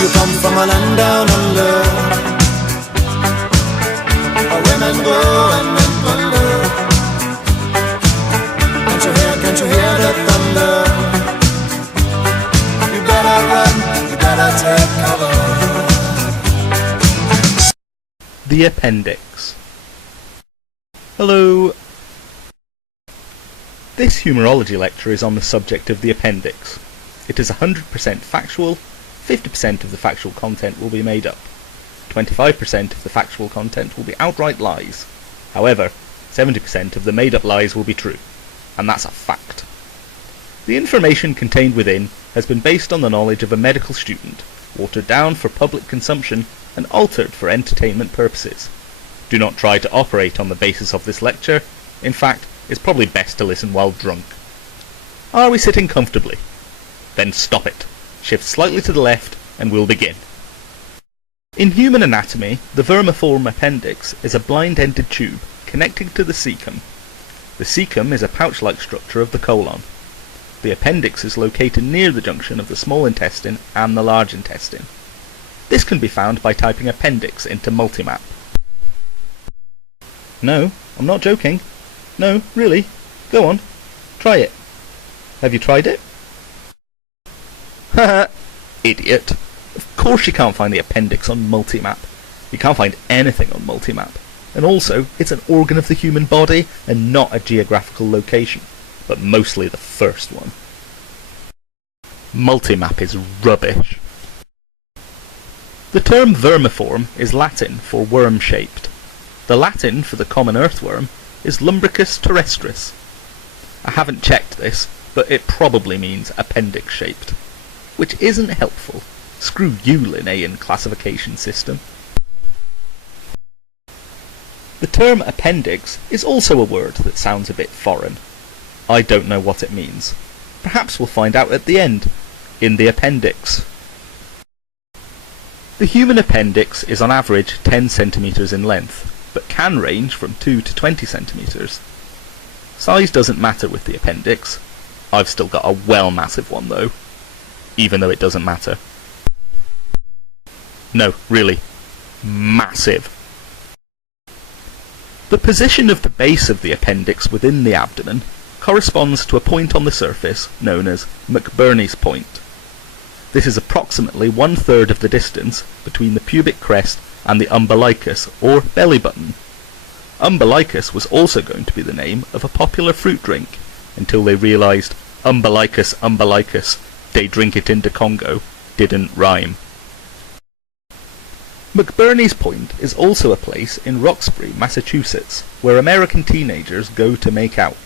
you come from a land down under, where women go and men wonder. Can't you hear the thunder? You better run, you better take cover. The Appendix. Hello. This Humourology lecture is on the subject of the Appendix. It is 100% factual, 50% of the factual content will be made up. 25% of the factual content will be outright lies. However, 70% of the made-up lies will be true. And that's a fact. The information contained within has been based on the knowledge of a medical student, watered down for public consumption and altered for entertainment purposes. Do not try to operate on the basis of this lecture. In fact, it's probably best to listen while drunk. Are we sitting comfortably? Then stop it. Shift slightly to the left and we'll begin. In human anatomy, the vermiform appendix is a blind-ended tube connecting to the cecum. The cecum is a pouch-like structure of the colon. The appendix is located near the junction of the small intestine and the large intestine. This can be found by typing appendix into multimap. No, I'm not joking. No, really. Go on. Try it. Have you tried it? Haha, idiot. Of course you can't find the appendix on multimap. You can't find anything on multimap. And also, it's an organ of the human body and not a geographical location. But mostly the first one. Multimap is rubbish. The term vermiform is Latin for worm-shaped. The Latin for the common earthworm is Lumbricus terrestris. I haven't checked this, but it probably means appendix-shaped. Which isn't helpful. Screw you, Linnaean classification system. The term appendix is also a word that sounds a bit foreign. I don't know what it means. Perhaps we'll find out at the end, in the appendix. The human appendix is on average 10 centimetres in length, but can range from 2 to 20 centimetres. Size doesn't matter with the appendix. I've still got a massive one though, even though it doesn't matter. No, really. Massive. The position of the base of the appendix within the abdomen corresponds to a point on the surface known as McBurney's point. This is approximately 1/3 of the distance between the pubic crest and the umbilicus, or belly button. Umbilicus was also going to be the name of a popular fruit drink, until they realised umbilicus, they drink it into Congo, didn't rhyme. McBurney's Point is also a place in Roxbury, Massachusetts, where American teenagers go to make out.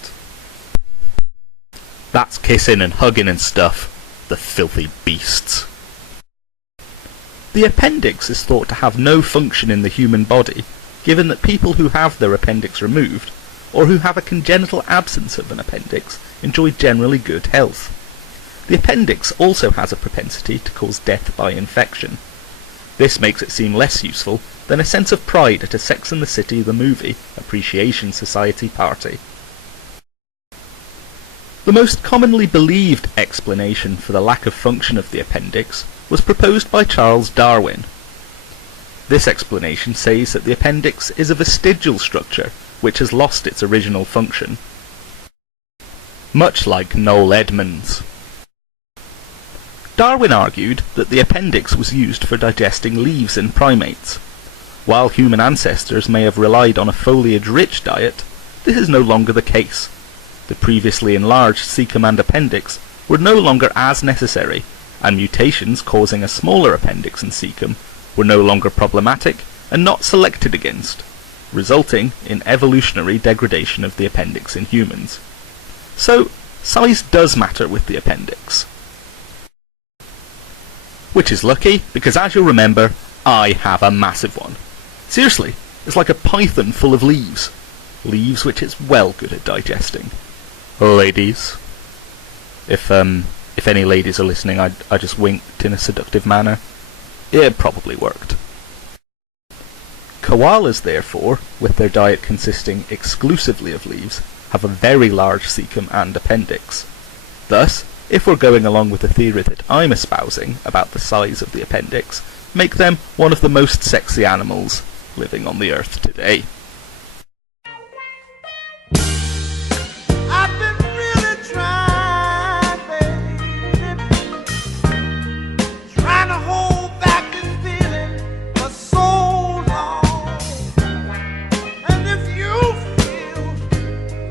That's kissing and hugging and stuff, the filthy beasts. The appendix is thought to have no function in the human body, given that people who have their appendix removed, or who have a congenital absence of an appendix, enjoy generally good health. The appendix also has a propensity to cause death by infection. This makes it seem less useful than a sense of pride at a Sex and the City the Movie Appreciation Society party. The most commonly believed explanation for the lack of function of the appendix was proposed by Charles Darwin. This explanation says that the appendix is a vestigial structure which has lost its original function. Much like Noel Edmonds. Darwin argued that the appendix was used for digesting leaves in primates. While human ancestors may have relied on a foliage-rich diet, this is no longer the case. The previously enlarged cecum and appendix were no longer as necessary, and mutations causing a smaller appendix and cecum were no longer problematic and not selected against, resulting in evolutionary degradation of the appendix in humans. So, size does matter with the appendix. Which is lucky, because as you'll remember, I have a massive one. Seriously, it's like a python full of leaves. Leaves which it's well good at digesting. Ladies. If any ladies are listening, I just winked in a seductive manner. It probably worked. Koalas, therefore, with their diet consisting exclusively of leaves, have a very large cecum and appendix. Thus, if we're going along with the theory that I'm espousing about the size of the appendix, make them one of the most sexy animals living on the earth today. I've been really trying, baby, trying to hold back this feeling for so long. And if you feel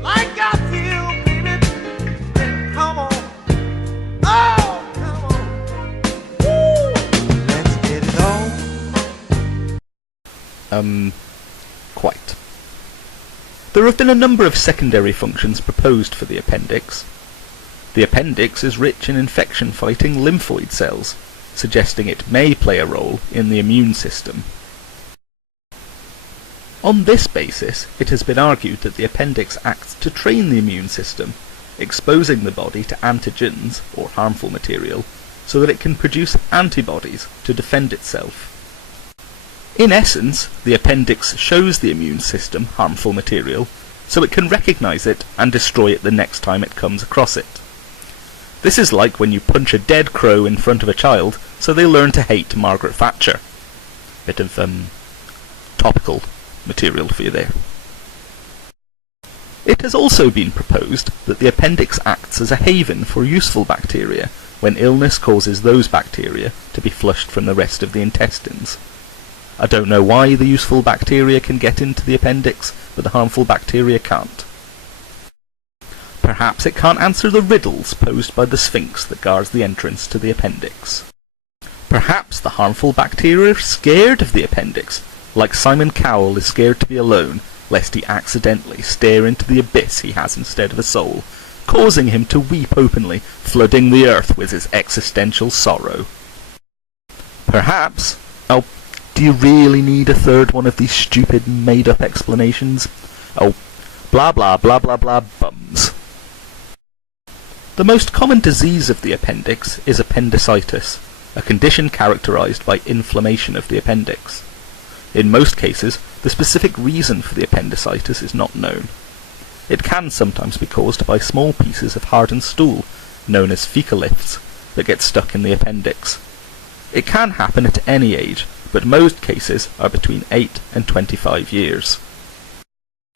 like I feel, baby, then come on. Oh, come on. Woo! Let's get it on. Quite. There have been a number of secondary functions proposed for the appendix. The appendix is rich in infection-fighting lymphoid cells, suggesting it may play a role in the immune system. On this basis, it has been argued that the appendix acts to train the immune system, exposing the body to antigens, or harmful material, so that it can produce antibodies to defend itself. In essence, the appendix shows the immune system harmful material, so it can recognise it and destroy it the next time it comes across it. This is like when you punch a dead crow in front of a child, so they learn to hate Margaret Thatcher. Bit of, topical material for you there. It has also been proposed that the appendix acts as a haven for useful bacteria when illness causes those bacteria to be flushed from the rest of the intestines. I don't know why the useful bacteria can get into the appendix, but the harmful bacteria can't. Perhaps it can't answer the riddles posed by the sphinx that guards the entrance to the appendix. Perhaps the harmful bacteria are scared of the appendix, like Simon Cowell is scared to be alone, lest he accidentally stare into the abyss he has instead of a soul, causing him to weep openly, flooding the earth with his existential sorrow. Perhaps... oh, do you really need a third one of these stupid made-up explanations? Oh, blah blah blah blah blah bums. The most common disease of the appendix is appendicitis, a condition characterized by inflammation of the appendix. In most cases, the specific reason for the appendicitis is not known. It can sometimes be caused by small pieces of hardened stool, known as fecaliths, that get stuck in the appendix. It can happen at any age, but most cases are between 8 and 25 years.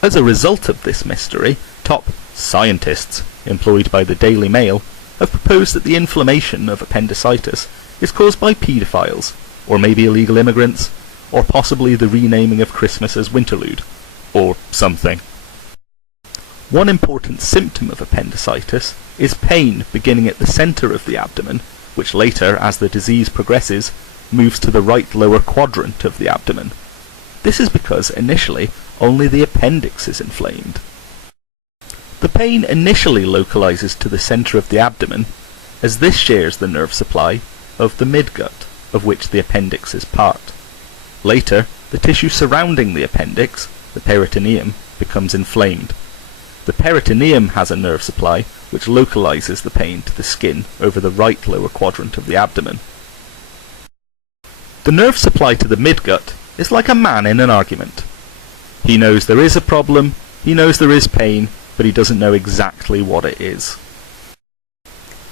As a result of this mystery, top scientists employed by the Daily Mail have proposed that the inflammation of appendicitis is caused by paedophiles, or maybe illegal immigrants, or possibly the renaming of Christmas as Winterlude, or something. One important symptom of appendicitis is pain beginning at the centre of the abdomen, which later, as the disease progresses, moves to the right lower quadrant of the abdomen. This is because initially only the appendix is inflamed. The pain initially localizes to the center of the abdomen, as this shares the nerve supply of the midgut, of which the appendix is part. Later, the tissue surrounding the appendix, the peritoneum, becomes inflamed. The peritoneum has a nerve supply which localizes the pain to the skin over the right lower quadrant of the abdomen. The nerve supply to the midgut is like a man in an argument. He knows there is a problem, he knows there is pain, but he doesn't know exactly what it is.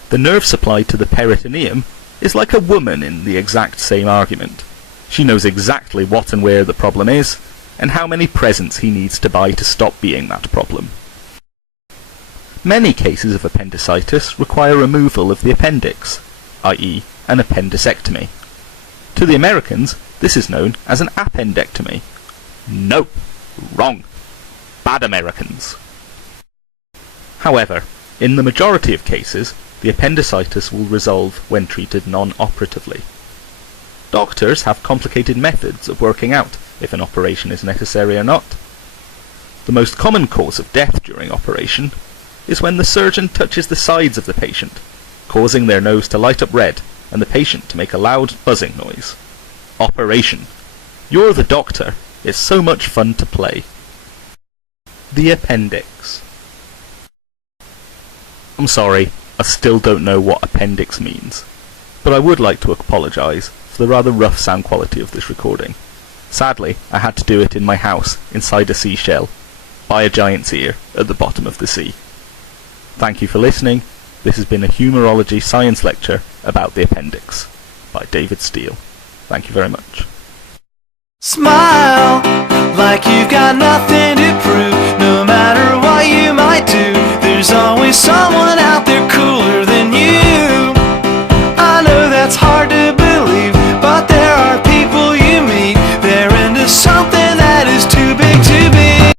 The nerve supply to the peritoneum is like a woman in the exact same argument. She knows exactly what and where the problem is, and how many presents he needs to buy to stop being that problem. Many cases of appendicitis require removal of the appendix, i.e. an appendicectomy. To the Americans, this is known as an appendectomy. No, wrong. Bad Americans. However, in the majority of cases, the appendicitis will resolve when treated non-operatively. Doctors have complicated methods of working out if an operation is necessary or not. The most common cause of death during operation is when the surgeon touches the sides of the patient, causing their nose to light up red and the patient to make a loud buzzing noise. Operation. You're the doctor. It's so much fun to play. The appendix. I'm sorry, I still don't know what appendix means, but I would like to apologise for the rather rough sound quality of this recording. Sadly, I had to do it in my house, inside a seashell, by a giant's ear, at the bottom of the sea. Thank you for listening, This has been a Humourology science lecture about the appendix by David Steele. Thank you very much. Smile like you've got nothing to prove. No matter what you might do, there's always someone out there cooler than you. I know that's hard